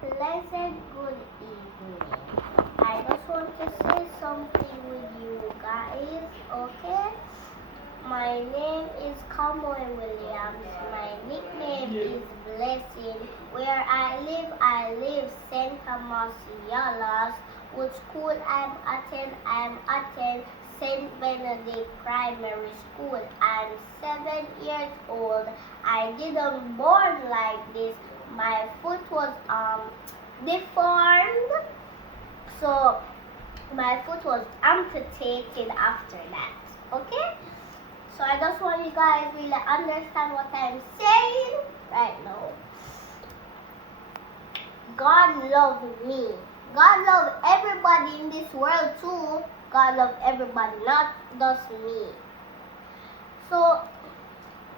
Pleasant good evening. I just want to say something with you guys, okay? My name is Kamoy Williams. My nickname is Blessing. Where I live St. Thomas. Which school I'm attend St. Benedict Primary School. I'm 7 years old. I didn't born like this. My foot was deformed, so my foot was amputated after that. Okay? So I just want you guys really understand what I'm saying right now. God loved me. God loved everybody in this world too. God loved everybody, not just me. So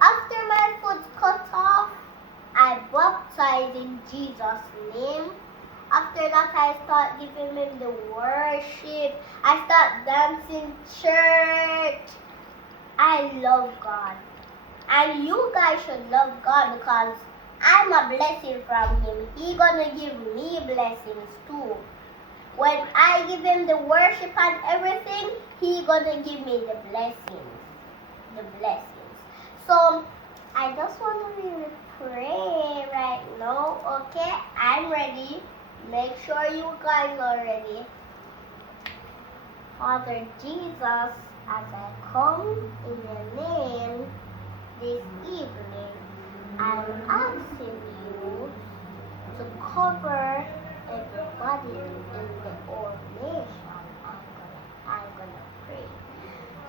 after my foot cut off, I baptized in Jesus' name. After that, I start giving him the worship. I start dancing church. I love God. And you guys should love God because I'm a blessing from him. He gonna give me blessings too. When I give him the worship and everything, he gonna give me the blessings. The blessings. So I just want to really pray right now, okay? I'm ready. Make sure you guys are ready. Father Jesus, as I come in your name this evening, I'm asking you to cover everybody in the whole nation. I'm gonna pray.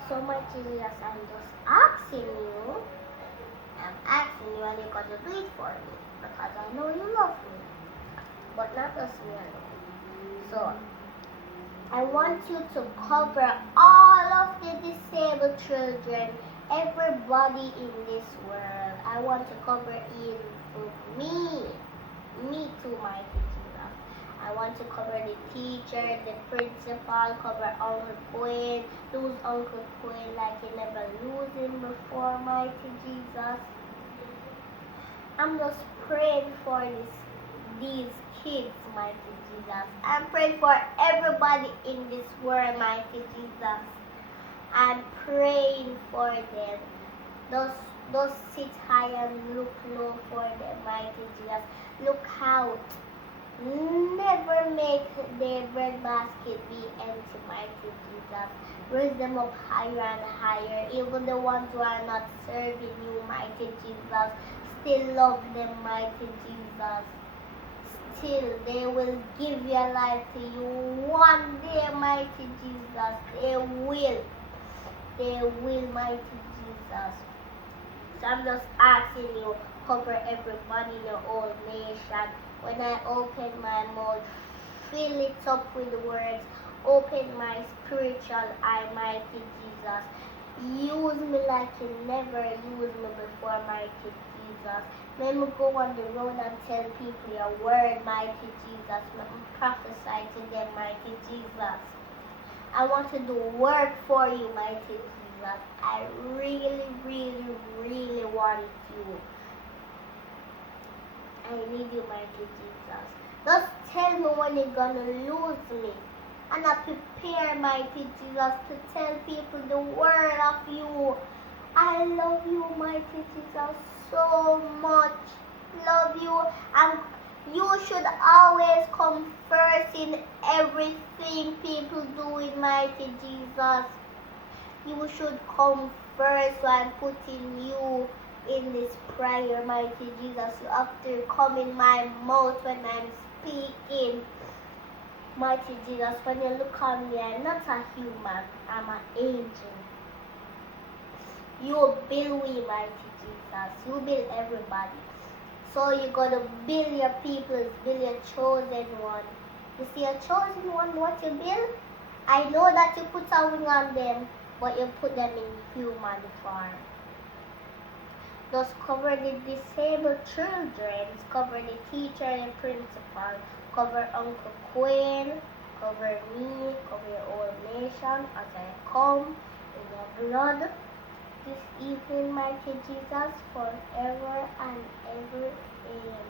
So my Jesus, I'm just asking you. I'm asking you and you're gonna do it for me because I know you love me, but not just me alone. So I want you to cover all of the disabled children, everybody in this world. I want to cover in with me too, mighty Jesus. I want to cover the teacher, the principal, cover Uncle Quinn, lose Uncle Quinn like you never lose him before, mighty Jesus. I'm just praying for these kids, mighty Jesus. I'm praying for everybody in this world, mighty Jesus. I'm praying for them. Those sit high and look low for them, mighty Jesus. Look out. Never make their bread basket be empty, mighty Jesus. Raise them up higher and higher. Even the ones who are not serving you, mighty Jesus, still love them, mighty Jesus. Still, they will give your life to you one day, mighty Jesus. They will, mighty Jesus. So I'm just asking you, cover everybody in your whole nation. When I open my mouth, fill it up with words. Open my spiritual eye, mighty Jesus. Use me like you never used me before, mighty Jesus. Let me go on the road and tell people your word, mighty Jesus. Let me prophesy to them, mighty Jesus. I want to do work for you, mighty Jesus. I really, really, really want you. I need you, mighty Jesus. Just tell me when you're gonna lose me. And I prepare, mighty Jesus, to tell people the word of you. I love you, mighty Jesus, so much. Love you. And you should always come first in everything people do in mighty Jesus. You should come first, so I'm putting you in this prayer, mighty Jesus. You have to come in my mouth when I'm speaking. Mighty Jesus, when you look on me, I'm not a human, I'm an angel. You build me, mighty Jesus. You build everybody. So you're going to build your people, build your chosen one. You see a chosen one, what you build? I know that you put a wing on them, but you put them in human form. Just cover the disabled children, cover the teacher and principal, cover Uncle Quinn, cover me, cover your whole nation as I come in your blood this evening, mighty Jesus, forever and ever. Amen.